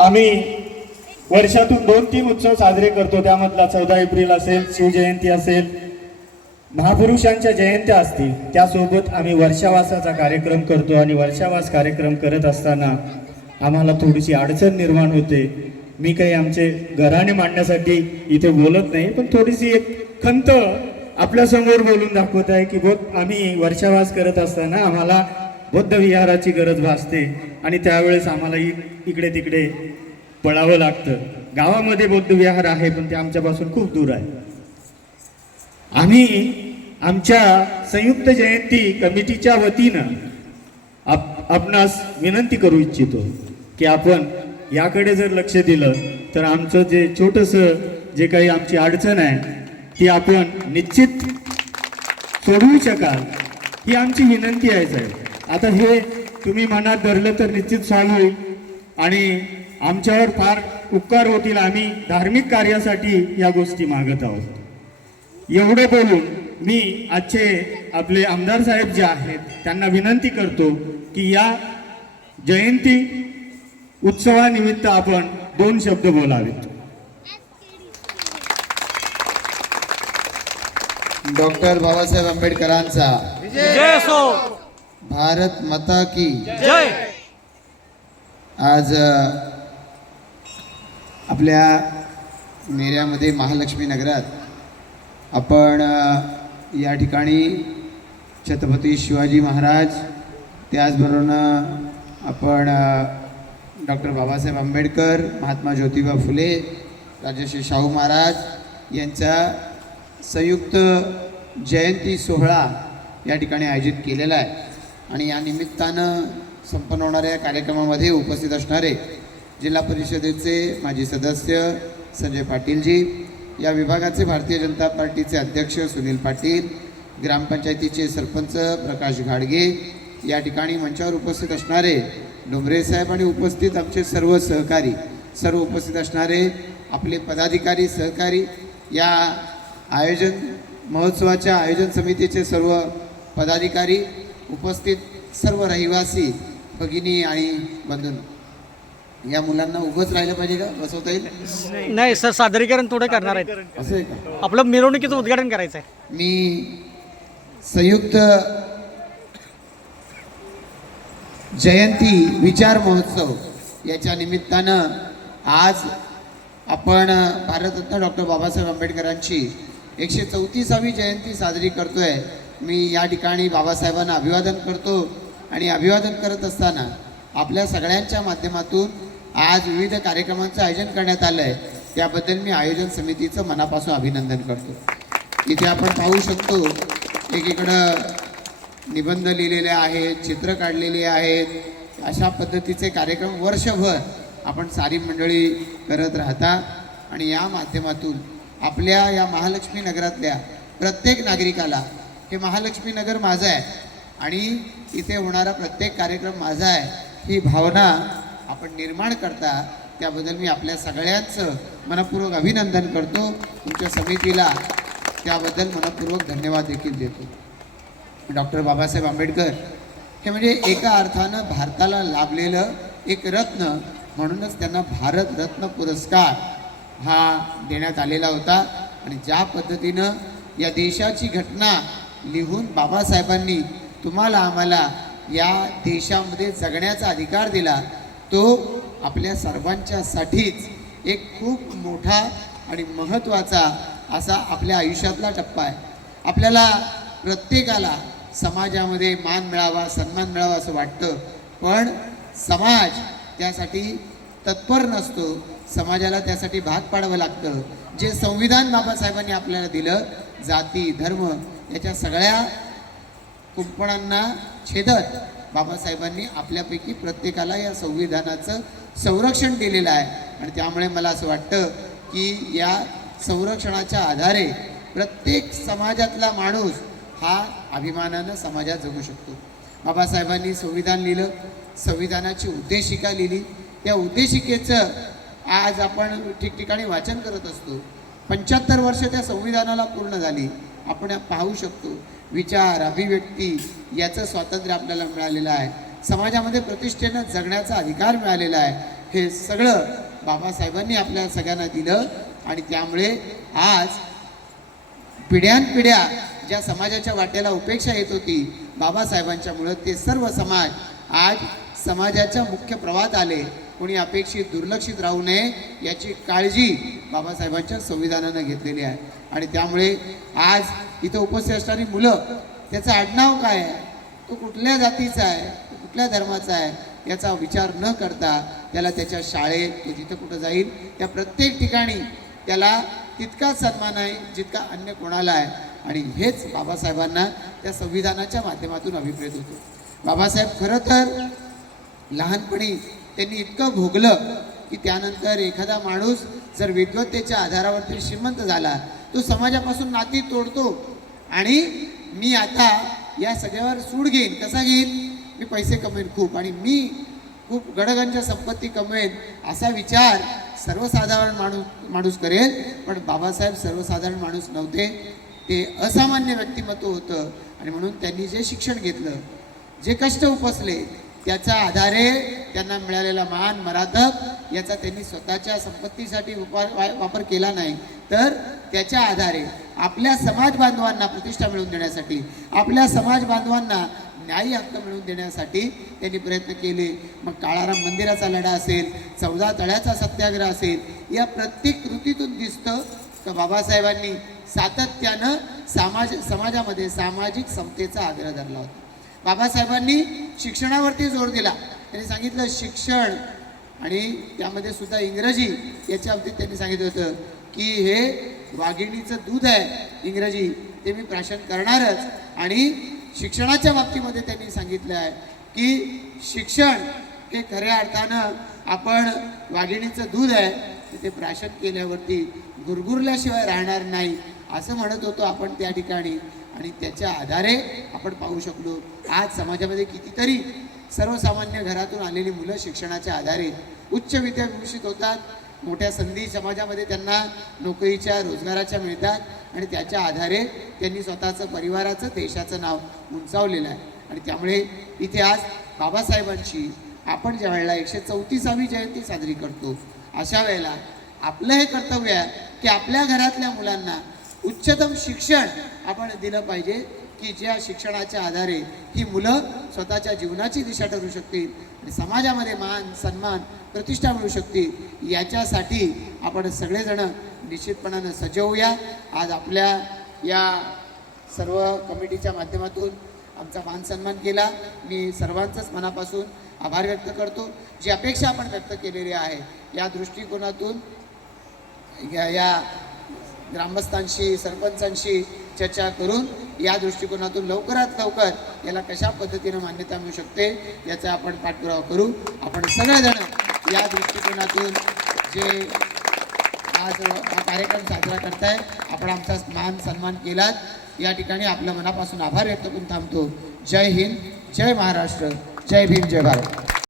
आम्ही वर्षातून दोन तीन उत्सव साजरे करतो. त्यामधला चौदा एप्रिल असेल शिवजयंती असेल महापुरुषांच्या जयंत्या असतील त्यासोबत आम्ही वर्षावासाचा कार्यक्रम करतो आणि वर्षावास कार्यक्रम करत असताना आम्हाला थोडीशी अडचण निर्माण होते. मी काही आमचे घराणे मांडण्यासाठी इथे बोलत नाही पण थोडीशी एक खंत आपल्यासमोर बोलून दाखवत आहे की बघ आम्ही वर्षावास करत असताना आम्हाला बौद्ध विहाराची गरज भासते आणि त्यावेळेस आम्हाला इकडे तिकडे पळावं लागतं. गावामध्ये बौद्ध विहार आहे पण ते आमच्यापासून खूप दूर आहे. आम्ही आमच्या संयुक्त जयंती कमिटीच्या वतीनं आप आपणास विनंती करू इच्छितो की आपण याकडे जर लक्ष दिलं तर आमचं जे छोटंसं जे काही आमची अडचण आहे ती आपण निश्चित सोडवू शकाल. ही आमची विनंती आहे साहेब. आता हे तुम्ही मनात धरलं तर निश्चित सॉल्व्ह होईल. आणि आमच्यावर फार उपकार होतील. आम्ही धार्मिक कार्यासाठी या गोष्टी मागत आहोत. एवढे बोलून मी आजचे आपले आमदार साहेब जे आहेत त्यांना विनंती करतो की या जयंती उत्सवानिमित्त आपण दोन शब्द बोलावेत. डॉक्टर बाबासाहेब आंबेडकरांचा. भारत माता की। जय। आज आपल्या नेऱ्यामध्ये महालक्ष्मी नगरात आपण या ठिकाणी छत्रपती शिवाजी महाराज त्याचबरोबर आपण डॉक्टर बाबासाहेब आंबेडकर महात्मा ज्योतिबा फुले राजश्री शाहू महाराज यांचा संयुक्त जयंती सोहळा या ठिकाणी आयोजित केलेला आहे. आणि या निमित्तानं संपन्न होणाऱ्या या कार्यक्रमामध्ये उपस्थित असणारे जिल्हा परिषदेचे माजी सदस्य संजय पाटीलजी या विभागाचे भारतीय जनता पार्टीचे अध्यक्ष सुनील पाटील ग्रामपंचायतीचे सरपंच प्रकाश घाडगे या ठिकाणी मंचावर उपस्थित असणारे डोंबरे साहेब आणि उपस्थित आमचे सर्व सहकारी सर्व उपस्थित असणारे आपले पदाधिकारी सहकारी या आयोजन महोत्सवाच्या आयोजन समितीचे सर्व पदाधिकारी उपस्थित सर्व रहिवासी भगिनी आणि बंधू. या मुलांना उभंच राहिलं पाहिजे का? बसवता येईल? नाही सर सादरीकरण थोडं करणार आहेत. असं आहे का? आपलं मिरवणुकीचं उद्घाटन करायचं आहे मी संयुक्त जयंती विचार महोत्सव याच्या निमित्तानं आज आपण भारतरत्न डॉक्टर बाबासाहेब आंबेडकरांची एकशे चौतीसावी जयंती साजरी करतोय. मी या ठिकाणी बाबासाहेबांना अभिवादन करतो आणि अभिवादन करत असताना आपल्या सगळ्यांच्या माध्यमातून आज विविध कार्यक्रमांचं आयोजन करण्यात आलं आहे त्याबद्दल मी आयोजन समितीचं मनापासून अभिनंदन करतो. इथे आपण पाहू शकतो एकीकडं निबंध लिहिलेले आहेत चित्र काढलेले आहेत. अशा पद्धतीचे कार्यक्रम वर्षभर आपण सारी मंडळी करत राहता आणि या माध्यमातून आपल्या या महालक्ष्मी नगरातल्या प्रत्येक नागरिकाला हे महालक्ष्मी नगर माझं आहे. आणि इथे होणारा प्रत्येक कार्यक्रम माझा आहे. ही भावना आपण निर्माण करता त्याबद्दल मी आपल्या सगळ्यांचं मनपूर्वक अभिनंदन करतो. तुमच्या समितीला त्याबद्दल मनपूर्वक धन्यवाद देखील देतो. डॉक्टर बाबासाहेब आंबेडकर हे म्हणजे एका अर्थानं भारताला लाभलेलं एक रत्न. म्हणूनच त्यांना भारत रत्न पुरस्कार हा देण्यात आलेला होता. आणि ज्या पद्धतीनं या देशाची घटना लिहून बाबासाहेबांनी तुम्हाला आम्हाला या देशामध्ये जगण्याचा अधिकार दिला तो आपल्या सर्वांच्यासाठीच एक खूप मोठा आणि महत्त्वाचा असा आपल्या आयुष्यातला टप्पा आहे. आपल्याला प्रत्येकाला समाजामध्ये मान मिळावा सन्मान मिळावा असं वाटतं पण समाज त्यासाठी तत्पर नसतो. समाजाला त्यासाठी भाग पाडावं लागतं. जे संविधान बाबासाहेबांनी आपल्याला दिलं जाती धर्म याच्या सगळ्या कुंपणांना छेदत बाबासाहेबांनी आपल्यापैकी प्रत्येकाला या संविधानाचं संरक्षण दिलेलं आहे. आणि त्यामुळे मला असं वाटतं की या संरक्षणाच्या आधारे प्रत्येक समाजातला माणूस हा अभिमानानं समाजात जगू शकतो. बाबासाहेबांनी संविधान लिहिलं संविधानाची उद्देशिका लिहिली. त्या उद्देशिकेचं आज आपण ठिकठिकाणी वाचन करत असतो. पंच्याहत्तर वर्ष त्या संविधानाला पूर्ण झाली. आपण पाहू शकतो. विचार अभिव्यक्ती याचं स्वातंत्र्य आपल्याला मिळालेलं आहे. समाजामध्ये प्रतिष्ठेनं जगण्याचा अधिकार मिळालेला आहे. हे सगळं बाबासाहेबांनी आपल्या सगळ्यांना दिलं आणि त्यामुळे आज पिढ्यानपिढ्या ज्या समाजाच्या वाट्याला उपेक्षा येत होती बाबासाहेबांच्यामुळं ते सर्व समाज आज समाजाच्या मुख्य प्रवाहात आले. कोणी अपेक्षित दुर्लक्षित राहू नये याची काळजी बाबासाहेबांच्या संविधानानं घेतलेली आहे. आणि त्यामुळे आज इथं उपस्थित असणारी मुलं त्याचं आडनाव काय आहे? तो कुठल्या जातीचा आहे? तो कुठल्या धर्माचा आहे? याचा विचार न करता त्याला त्याच्या शाळेत तो जिथं कुठं जाईल त्या प्रत्येक ठिकाणी त्याला तितकाच सन्मान आहे जितका अन्य कोणाला आहे. आणि हेच बाबासाहेबांना त्या संविधानाच्या माध्यमातून अभिप्रेत होतो. बाबासाहेब खरं तर लहानपणी त्यांनी इतकं भोगलं की त्यानंतर एखादा माणूस जर विद्वत्तेच्या आधारावरती श्रीमंत झाला तो समाजापासून नाती तोडतो. आणि मी आता या सगळ्यावर सूड घेईन. कसा घेईन? मी पैसे कमवेन खूप आणि मी खूप गडगंज संपत्ती कमवेन असा विचार सर्वसाधारण माणूस माणूस करेल. पण बाबासाहेब सर्वसाधारण माणूस नव्हते. ते असामान्य व्यक्तिमत्व होतं आणि म्हणून त्यांनी जे शिक्षण घेतलं जे कष्ट उपसले त्याच्या आधारे त्यांना मिळालेला मान मराधक याचा त्यांनी स्वतःच्या संपत्तीसाठी उपा वापर केला नाही. तर त्याच्या आधारे आपल्या समाज बांधवांना प्रतिष्ठा मिळवून देण्यासाठी आपल्या समाज बांधवांना न्यायी हक्क मिळवून देण्यासाठी त्यांनी प्रयत्न केले. मग काळाराम मंदिराचा लढा असेल चौदा तळ्याचा सत्याग्रह असेल या प्रत्येक कृतीतून दिसतं तर बाबासाहेबांनी सातत्यानं समाज समाजामध्ये सामाजिक समतेचा आग्रह धरला होता. बाबासाहेबांनी शिक्षणावरती जोर दिला. त्यांनी सांगितलं शिक्षण आणि त्यामध्ये सुद्धा इंग्रजी याच्या बाबतीत त्यांनी सांगितलं होतं की हे वाघिणीचं दूध आहे इंग्रजी ते मी प्राशन करणारच. आणि शिक्षणाच्या बाबतीमध्ये त्यांनी सांगितलं आहे की शिक्षण हे खऱ्या अर्थानं आपण वाघिणीचं दूध आहे ते प्राशन केल्यावरती गुरगुरल्याशिवाय राहणार नाही असं म्हणत होतो आपण त्या ठिकाणी. आणि त्याच्या आधारे आपण पाहू शकलो. आज समाजामध्ये कितीतरी सर्वसामान्य घरातून आलेली मुलं शिक्षणाच्या आधारे उच्च विद्याभूषित होतात. मोठ्या संधी समाजामध्ये त्यांना नोकरीच्या रोजगाराच्या मिळतात आणि त्याच्या आधारे त्यांनी स्वतःचं परिवाराचं देशाचं नाव उंचावलेलं आहे. आणि त्यामुळे इथे आज बाबासाहेबांची आपण ज्या वेळेला एकशे चौतीसावी जयंती साजरी करतो अशा वेळेला आपलं हे कर्तव्य आहे की आपल्या घरातल्या मुलांना उच्चतम शिक्षण आपण दिलं पाहिजे की ज्या शिक्षणाच्या आधारे ही मुलं स्वतःच्या जीवनाची दिशा ठरू शकतील आणि समाजामध्ये मान सन्मान प्रतिष्ठा मिळू शकतील. याच्यासाठी आपण सगळेजण निश्चितपणानं सजवूया. आज आपल्या या सर्व कमिटीच्या माध्यमातून आमचा मान सन्मान केला. मी सर्वांचंच मनापासून आभार व्यक्त करतो. जी अपेक्षा आपण व्यक्त केलेली आहे या दृष्टिकोनातून या या ग्रामस्थांशी सरपंचांशी चर्चा करून या दृष्टिकोनातून लवकरात लवकर याला कशा पद्धतीनं मान्यता मिळू शकते याचा आपण पाठपुरावा करू. आपण सगळेजण या दृष्टिकोनातून जे आज हा कार्यक्रम साजरा करताय आपण आमचा मान सन्मान केलात. या ठिकाणी आपल्या मनापासून आभार व्यक्त करून थांबतो. जय हिंद जय महाराष्ट्र जय भीम जय भारत.